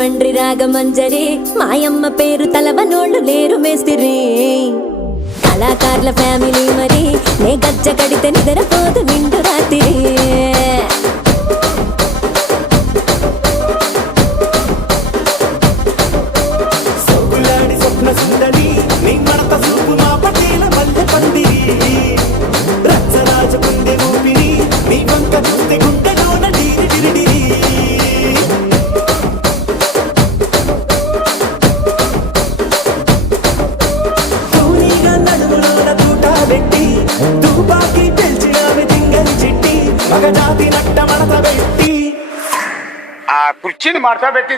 రాజమండ్రి రాగమంజరి మాయమ్మ పేరు తలవనోళ్ళు లేరు మేస్తిరి కళాకారుల ఫ్యామిలీ మరి నే గజ్జ కడితే నిద్రపోదు నిండు రాత్రి కుర్చీని మార్చబెట్టి